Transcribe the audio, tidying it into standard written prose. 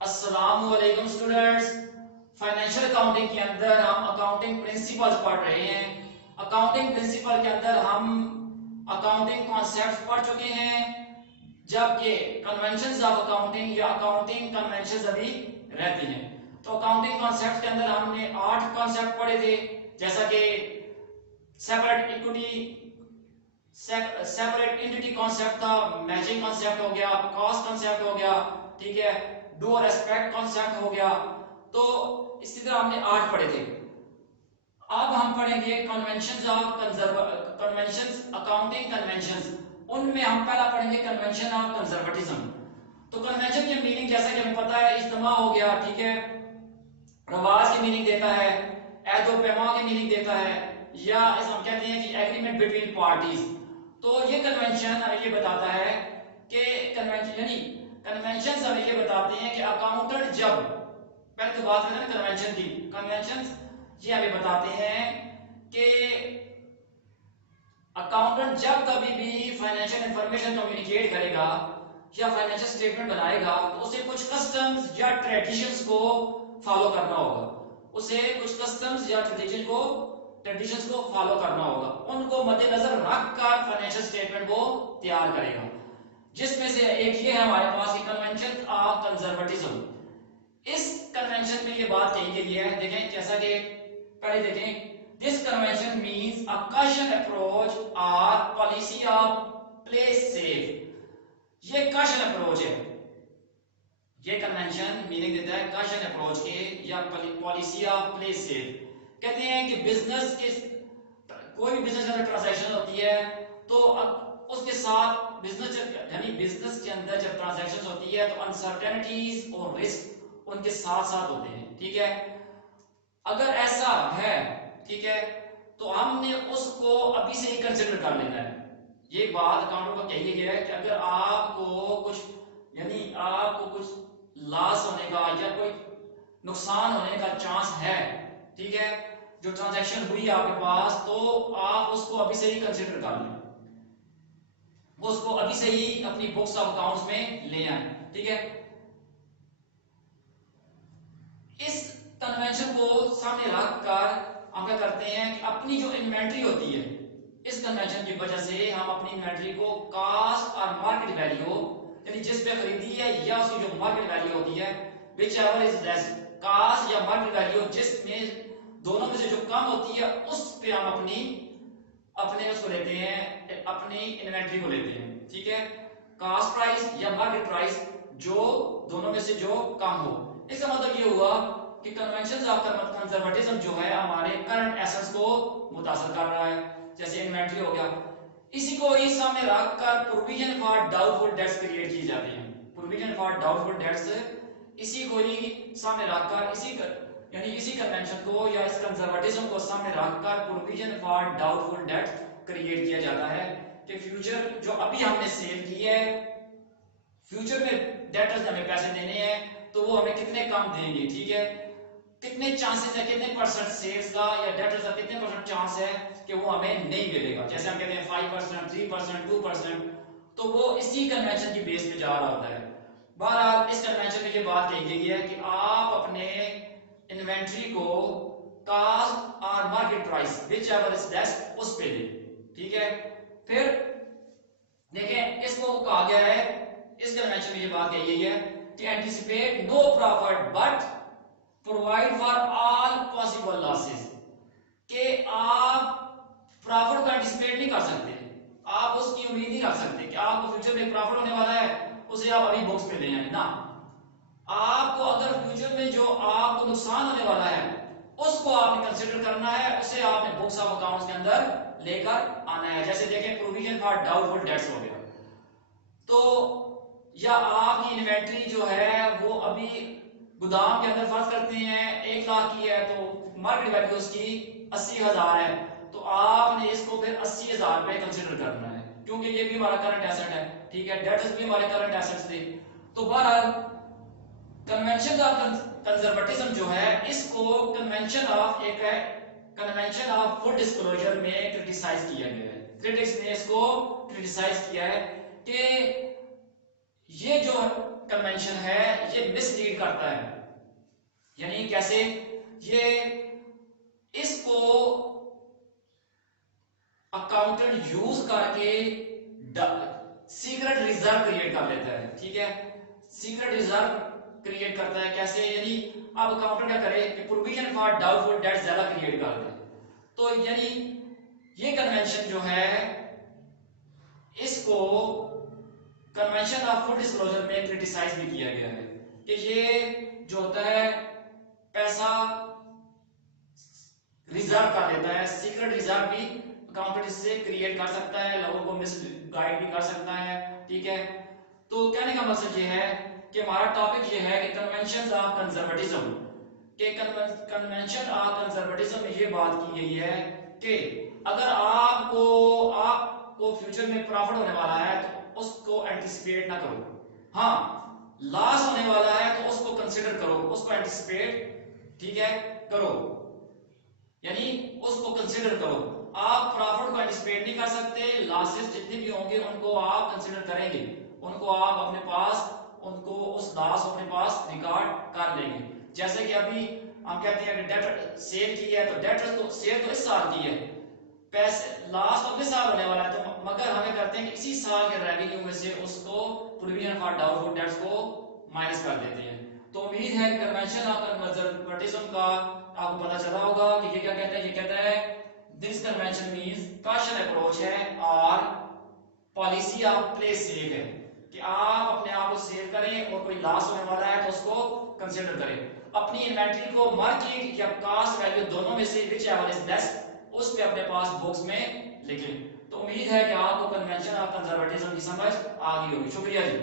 अस्सलामुअलैकुम students. Financial accounting के अंदर हम अकाउंटिंग प्रिंसिपल्स पढ़ रहे हैं। अकाउंटिंग प्रिंसिपल के अंदर हम अकाउंटिंग कॉन्सेप्ट्स पढ़ चुके हैं, जबकि कन्वेंशंस ऑफ अकाउंटिंग या अकाउंटिंग कन्वेंशंस अभी रहती हैं। तो अकाउंटिंग कॉन्सेप्ट्स के अंदर हमने 8 कॉन्सेप्ट पढ़े थे, जैसा कि separate equity, separate entity concept था, मैचिंग कॉन्सेप्ट हो गया, कॉस्ट कॉन्सेप्ट हो गया, ठीक है, डू और एस्पेक्ट कॉन्सेप्ट हो गया। तो इसी तरह हमने 8 पढ़े थे। अब हम पढ़ेंगे conventions of conventions, accounting conventions. उनमें हम पहला पढ़ेंगे कन्वेंशन ऑफ कंजर्वेटिज्म। तो कन्वेंशन की मीनिंग जैसा कि हमें पता है, इज्तिमा हो गया, ठीक है, रवाज की मीनिंग देता है, ऐहद व पैमा की मीनिंग देता है, या इसे हम कहते हैं कि एग्रीमेंट बिटवीन पार्टीज। तो ये कन्वेंशन हमें ये बताता है कि कन्वेंशन यानी कन्वेंशन हमें ये बताते हैं कि अकाउंटेंट जब, पहले तो बात करें ना कन्वेंशन की, कन्वेंशन ये हमें बताते हैं कि अकाउंटेंट जब कभी भी फाइनेंशियल इंफॉर्मेशन कम्युनिकेट करेगा या फाइनेंशियल स्टेटमेंट बनाएगा तो उसे कुछ कस्टम्स या ट्रेडिशंस को फॉलो करना होगा। उसे कुछ कस्टम्स या ट्रेडिशंस को फॉलो करना होगा। उनको मद्देनजर रखकर फाइनेंशियल स्टेटमेंट को तैयार करेगा, जिसमें से एक ये है हमारे पास की कन्वेंशन ऑफ कंजर्वेटिज्म। इस कन्वेंशन में ये बात कही गई है, देखें जैसा कि पहले देखें, this convention means a caution approach और पॉलिसी ऑफ प्ले सेफ। ये कॉशन अप्रोच है। ये कन्वेंशन मीनिंग देता है कॉशन अप्रोच के या पॉलिसी ऑफ प्ले सेफ। कहते हैं कि बिजनेस के कोई भी बिजनेस अगर ट्रांजैक्शन होती है तो उसके साथ बिजनेस यानी बिजनेस के अंदर जब ट्रांजैक्शन होती है तो अनसर्टेनिटीज और रिस्क उनके साथ साथ होते हैं, ठीक है। अगर ऐसा है, ठीक है, तो हमने उसको अभी से ही कंसिडर कर लेना है। ये बात अकाउंटेंट को कही गई है कि अगर आपको कुछ यानी आपको कुछ लॉस होने का या कोई नुकसान होने का चांस है, ठीक है, जो ट्रांजैक्शन हुई आपके पास, तो आप उसको अभी से ही कंसिडर कर लें, उसको अभी से ही अपनी बुक्स ऑफ अकाउंट्स में ले आए, ठीक है। इस कन्वेंशन को सामने रखकर हम क्या करते हैं कि अपनी जो इन्वेंट्री होती है, इस कन्वेंशन की वजह से हम अपनी इन्वेंट्री को कॉस्ट और मार्केट वैल्यू यानी जिस पे खरीदी है या उसकी जो मार्केट वैल्यू होती है, which ever is less, cost या मार्केट वैल्यू जिसमें दोनों में से जो कम होती है उस पे हम अपने उसको लेते हैं, अपनी इन्वेंट्री को लेते हैं, ठीक है। कॉस्ट प्राइस या मार्केट प्राइस जो दोनों में से जो कम हो। इसका मतलब ये हुआ कि कन्वेंशन ऑफ कंजर्वेटिज्म जो है हमारे करंट एसेट्स को मुतासर कर रहा है, जैसे इन्वेंट्री हो गया। इसी को ही सामने रखकर provision for doubtful debts create की जाती है। प्रोविजन फॉर डाउटफुल डेट्स इसी को ही सामने रखकर यानी इसी कन्वेंशन को या इस कंजर्वेटिज्म को सामने रखकर provision for doubtful debts create किया जाता है कि फ्यूचर जो अभी हमने सेल की है, फ्यूचर में डेटर्स हमें पैसे देने हैं तो वो हमें कितने कम देंगे, ठीक है, कितने चांसेस है, कितने परसेंट सेल्स का या डेटर्स का कितने परसेंट चांस है कि वो हमें नहीं मिलेगा। जैसे हम कहते हैं 5%, 3%, 2%, तो वो इसी कन्वेंशन की बेस पे जा रहा होता है। बहरहाल इस कन्वेंशन में ये बात कही गई है कि आप अपने इन्वेंट्री को कॉस्ट और market price which ever is less उस पे दें, ठीक है। फिर देखें इसको कहा गया है, इस कन्वेंशन में ये बात कही गई है कि anticipate no profit but provide for all possible losses, कि आप प्रॉफिट को एंटिसिपेट नहीं कर सकते, आप उसकी उम्मीद नहीं रख सकते कि आपको फ्यूचर में प्रॉफिट होने वाला है, उसे आप अभी बुक्स में ले आए ना। आपको अगर फ्यूचर में जो आपको नुकसान होने वाला है उसको आपने कंसिडर करना है, उसे आपने बुक्स ऑफ अकाउंट्स के अंदर लेकर आना है। जैसे देखें प्रोविजन फॉर डाउटफुल डेट्स हो गया, तो या आपकी इन्वेंट्री जो है वो अभी गोदाम के अंदर फर्ज करते हैं 1 लाख की है तो मार्केट वैल्यू उसकी 80,000 है, तो आपने इसको फिर 80,000 रुपए कंसिडर करना है, क्योंकि ये भी हमारा करंट एसेट है, ठीक है, डेट्स भी हमारे करंट एसेट्स थे। तो बहरहाल कन्वेंशन ऑफ कंजर्वेटिज्म जो है इसको कन्वेंशन ऑफ एक है कन्वेंशन ऑफ फुल डिस्क्लोजर में क्रिटिसाइज किया गया है। क्रिटिक्स ने इसको क्रिटिसाइज किया है कि ये जो कन्वेंशन है ये मिसलीड करता है। यानी कैसे? ये इसको अकाउंटेंट यूज करके सीक्रेट रिजर्व क्रिएट कर लेता है। ठीक है, सीक्रेट रिजर्व क्रिएट करता है कैसे? यानी अब अकाउंटेंट क्या करे कि प्रोविजन फॉर डाउटफुल डेट्स ज्यादा क्रिएट कर दे। तो यानी ये कन्वेंशन जो है इसको कन्वेंशन ऑफ फुल डिस्क्लोजर में क्रिटिसाइज भी किया गया है कि ये जो होता है पैसा रिजर्व कर लेता है, सीक्रेट रिजर्व भी अकाउंटेंट इससे क्रिएट कर सकता है, लोगों को मिस गाइड भी कर सकता है। ठीक है, तो कहने का मकसद ये है कि हमारा टॉपिक ये है कि कन्वेंशन ऑफ कंजर्वेटिज्म के कन्वेंशन ऑफ कंजर्वेटिज्म में ये बात की गई है कि अगर आपको फ्यूचर में प्रॉफिट होने वाला है तो उसको एंटिसिपेट ना करो। हाँ, लॉस होने वाला है तो उसको कंसिडर करो, उसको एंटिसिपेट ठीक है करो, यानी उसको कंसिडर करो। आप प्रॉफिट को एंटिसिपेट नहीं कर सकते, लॉसेस जितने भी होंगे उनको आप कंसिडर करेंगे, उनको आप अपने पास उनको उस लॉस अपने पास रिकॉर्ड कर लेंगे। जैसे कि अभी हम कहते हैं कि डेट सेल की है तो डेट तो सेल तो इस साल की है, पैसे लॉस तो अगले साल होने वाला है, तो मगर हमें करते हैं कि इसी साल के रेवेन्यू में से उसको प्रोविजन फॉर डाउटफुल डेट्स को माइनस कर देते हैं। तो उम्मीद है कि कन्वेंशन ऑफ कंजर्वेटिज्म का आपको पता चला होगा कि ये क्या कहता है। ये कहता है this convention means caution approach है और पॉलिसी ऑफ प्ले सेफ है कि आप अपने आप को सेव करें और कोई लॉस होने वाला है तो उसको कंसीडर करें। अपनी इन्वेंटरी को मार्केट या कॉस्ट वैल्यू दोनों में से विच एवर इज लेस उस पे अपने पास बॉक्स में लिखें। तो उम्मीद है कि आपको कन्वेंशन ऑफ कंजर्वेटिज्म की समझ आ गई होगी। शुक्रिया जी।